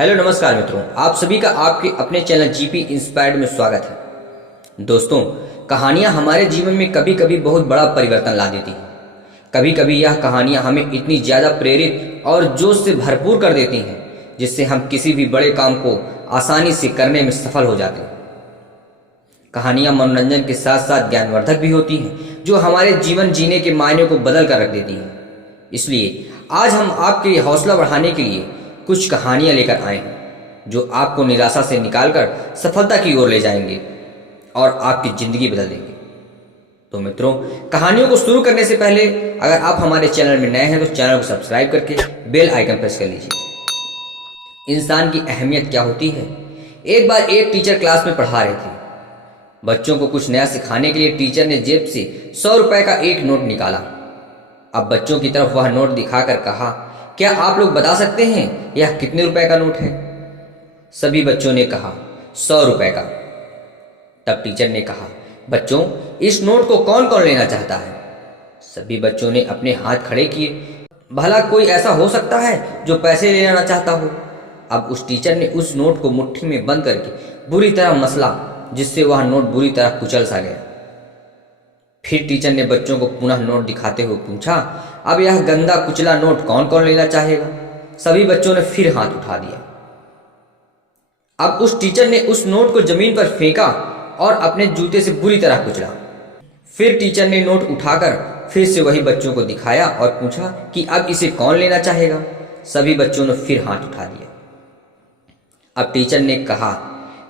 Hello नमस्कार मित्रों, आप सभी का आपके अपने चैनल जीपी इंस्पायर्ड में स्वागत है। दोस्तों, कहानियां हमारे जीवन में कभी कभी बहुत बड़ा परिवर्तन ला देती हैं। कभी कभी यह कहानियां हमें इतनी ज़्यादा प्रेरित और जोश से भरपूर कर देती हैं जिससे हम किसी भी बड़े काम को आसानी से करने में सफल हो जाते हैं। कहानियां मनोरंजन के साथ साथ ज्ञानवर्धक भी होती हैं जो हमारे जीवन जीने के मायने को बदल कर रख देती हैं। इसलिए आज हम आपके हौसला बढ़ाने के लिए कुछ कहानियां लेकर आए हैं जो आपको निराशा से निकालकर सफलता की ओर ले जाएंगे और आपकी जिंदगी बदल देंगे। तो मित्रों, कहानियों को शुरू करने से पहले अगर आप हमारे चैनल में नए हैं तो चैनल को सब्सक्राइब करके बेल आइकन प्रेस कर लीजिए। इंसान की अहमियत क्या होती है। एक बार एक टीचर क्लास में पढ़ा रहे थे। बच्चों को कुछ नया सिखाने के लिए टीचर ने जेब से 100 रुपए का एक नोट निकाला। अब बच्चों की तरफ वह नोट दिखाकर कहा, क्या आप लोग बता सकते हैं यह कितने रुपए का नोट है। सभी बच्चों ने कहा 100 रुपए का। तब टीचर ने कहा, बच्चों, इस नोट को कौन कौन लेना चाहता है। सभी बच्चों ने अपने हाथ खड़े किए। भला कोई ऐसा हो सकता है जो पैसे लेना चाहता हो। अब उस टीचर ने उस नोट को मुट्ठी में बंद करके बुरी तरह मसला, जिससे वह नोट बुरी तरह कुचल सा गया। फिर टीचर ने बच्चों को पुनः नोट दिखाते हुए पूछा, अब यह गंदा कुचला नोट कौन कौन लेना चाहेगा। सभी बच्चों ने फिर हाथ उठा दिया। अब उस टीचर ने उस नोट को जमीन पर फेंका और अपने जूते से बुरी तरह कुचला। फिर टीचर ने नोट उठाकर फिर से वही बच्चों को दिखाया और पूछा कि अब इसे कौन लेना चाहेगा। सभी बच्चों ने फिर हाथ उठा दिया। अब टीचर ने कहा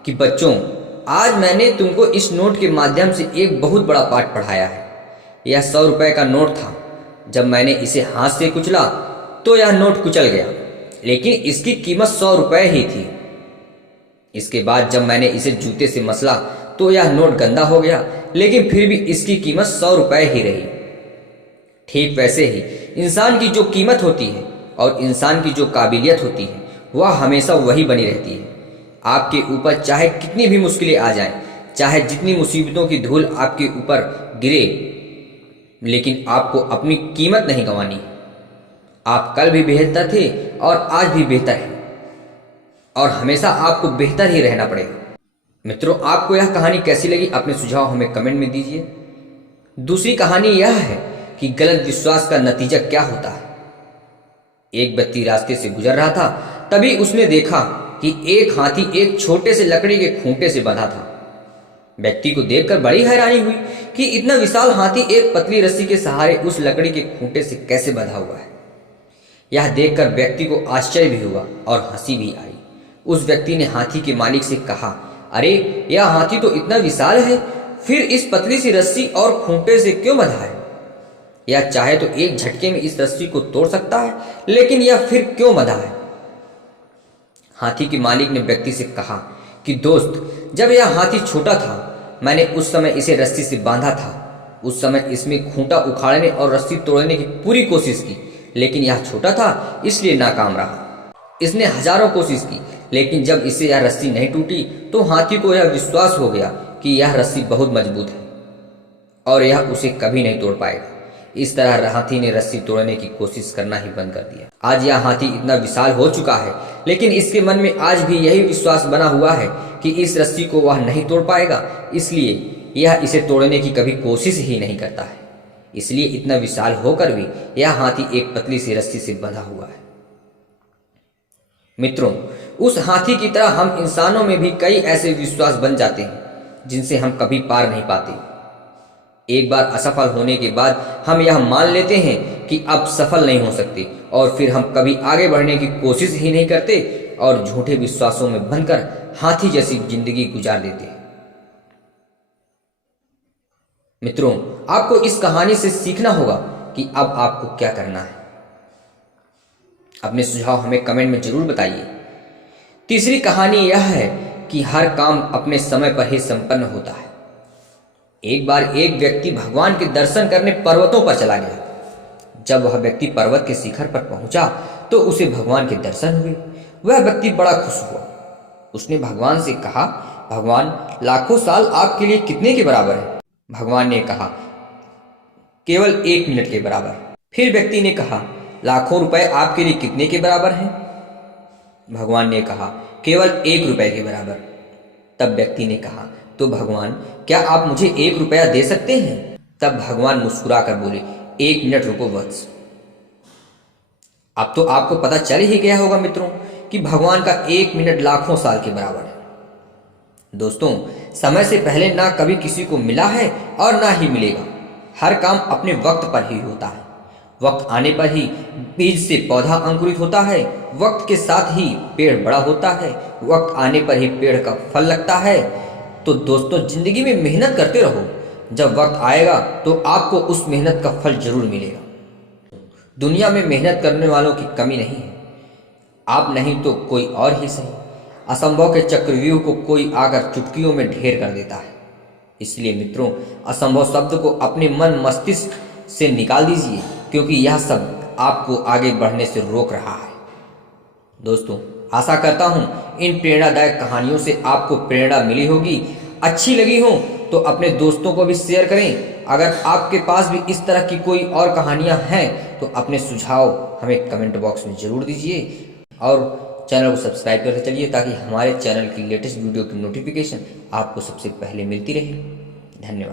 कि बच्चों, आज मैंने तुमको इस नोट के माध्यम से एक बहुत बड़ा पाठ पढ़ाया है। यह 100 रुपए का नोट था। जब मैंने इसे हाथ से कुचला तो यह नोट कुचल गया, लेकिन इसकी कीमत 100 रुपए ही थी। इसके बाद जब मैंने इसे जूते से मसला तो यह नोट गंदा हो गया, लेकिन फिर भी इसकी कीमत 100 रुपए ही रही। ठीक वैसे ही इंसान की जो कीमत होती है और इंसान की जो काबिलियत होती है वह हमेशा वही बनी रहती है। आपके ऊपर चाहे कितनी भी मुश्किलें आ जाएं, चाहे जितनी मुसीबतों की धूल आपके ऊपर गिरे, लेकिन आपको अपनी कीमत नहीं गंवानी। आप कल भी बेहतर थे और आज भी बेहतर हैं और हमेशा आपको बेहतर ही रहना पड़ेगा। मित्रों, आपको यह कहानी कैसी लगी अपने सुझाव हमें कमेंट में दीजिए। दूसरी कहानी यह है कि गलत विश्वास का नतीजा क्या होता है। एक व्यक्ति रास्ते से गुजर रहा था, तभी उसने देखा कि एक हाथी एक छोटे से लकड़ी के खूंटे से बंधा था। व्यक्ति को देखकर बड़ी हैरानी हुई कि इतना विशाल हाथी एक पतली रस्सी के सहारे उस लकड़ी के खूंटे से कैसे बंधा हुआ है। यह देखकर व्यक्ति को आश्चर्य भी हुआ और हंसी भी आई। उस व्यक्ति ने हाथी के मालिक से कहा, अरे, यह हाथी तो इतना विशाल है, फिर इस पतली सी रस्सी और खूंटे से क्यों बंधा है। यह चाहे तो एक झटके में इस रस्सी को तोड़ सकता है, लेकिन यह फिर क्यों बंधा है। हाथी के मालिक ने व्यक्ति से कहा कि दोस्त, जब यह हाथी छोटा था मैंने उस समय इसे रस्सी से बांधा था। उस समय इसमें खूंटा उखाड़ने और रस्सी तोड़ने की पूरी कोशिश की, लेकिन यह छोटा था इसलिए नाकाम रहा। इसने हजारों कोशिश की, लेकिन जब इससे यह रस्सी नहीं टूटी तो हाथी को यह विश्वास हो गया कि यह रस्सी बहुत मजबूत है और यह उसे कभी नहीं तोड़ पाएगा। इस तरह हाथी ने रस्सी तोड़ने की कोशिश करना ही बंद कर दिया। आज यह हाथी इतना विशाल हो चुका है, लेकिन इसके मन में आज भी यही विश्वास बना हुआ है कि इस रस्सी को वह नहीं तोड़ पाएगा, इसलिए यह इसे तोड़ने की कभी कोशिश ही नहीं करता है। इसलिए इतना विशाल होकर भी यह हाथी एक पतली सी रस्सी से बंधा हुआ है। मित्रों, उस हाथी की तरह हम इंसानों में भी कई ऐसे विश्वास बन जाते हैं जिनसे हम कभी पार नहीं पाते। एक बार असफल होने के बाद हम यह मान लेते हैं कि अब सफल नहीं हो सकते और फिर हम कभी आगे बढ़ने की कोशिश ही नहीं करते और झूठे विश्वासों में बनकर हाथी जैसी जिंदगी गुजार देते हैं। मित्रों, आपको इस कहानी से सीखना होगा कि अब आपको क्या करना है। अपने सुझाव हमें कमेंट में जरूर बताइए। तीसरी कहानी यह है कि हर काम अपने समय पर ही संपन्न होता है। एक बार एक व्यक्ति भगवान के दर्शन करने पर्वतों पर चला गया। जब वह व्यक्ति पर्वत के शिखर पर पहुंचा तो उसे भगवान के दर्शन हुए। वह व्यक्ति बड़ा खुश हुआ। उसने भगवान से कहा, भगवान, लाखों साल आपके लिए कितने के बराबर है। भगवान ने कहा, केवल 1 मिनट के बराबर। फिर व्यक्ति ने कहा, लाखों रुपए आपके लिए कितने के बराबर हैं। भगवान ने कहा, केवल 1 रुपए के बराबर। तब व्यक्ति ने कहा, तो भगवान क्या आप मुझे 1 रुपया दे सकते हैं? तब भगवान मुस्कुरा कर बोले, 1 मिनट रुको वत्स। अब तो आपको पता चल ही गया होगा मित्रों कि भगवान का 1 मिनट लाखों साल के बराबर है। दोस्तों, समय से पहले ना कभी किसी को मिला है और ना ही मिलेगा। हर काम अपने वक्त पर ही होता है। वक्त आने पर ही बीज से पौधा अंकुरित होता है, वक्त के साथ ही पेड़ बड़ा होता है, वक्त आने पर ही पेड़ का फल लगता है। तो दोस्तों, जिंदगी में मेहनत करते रहो। जब वक्त आएगा तो आपको उस मेहनत का फल जरूर मिलेगा। दुनिया में मेहनत करने वालों की कमी नहीं है। आप नहीं तो कोई और ही सही। असंभव के चक्रव्यूह को कोई आकर चुटकियों में ढेर कर देता है। इसलिए मित्रों, असंभव शब्द को अपने मन मस्तिष्क से निकाल दीजिए, क्योंकि यह सब आपको आगे बढ़ने से रोक रहा है। दोस्तों, आशा करता हूं इन प्रेरणादायक कहानियों से आपको प्रेरणा मिली होगी। अच्छी लगी हो तो अपने दोस्तों को भी शेयर करें। अगर आपके पास भी इस तरह की कोई और कहानियां हैं तो अपने सुझाव हमें कमेंट बॉक्स में ज़रूर दीजिए और चैनल को सब्सक्राइब करके चलिए, ताकि हमारे चैनल की लेटेस्ट वीडियो की नोटिफिकेशन आपको सबसे पहले मिलती रहे। धन्यवाद।